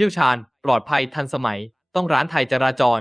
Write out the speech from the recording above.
ชี่ยวชาญ ปลอดภัยทันสมัย ต้องร้านไทยจราจร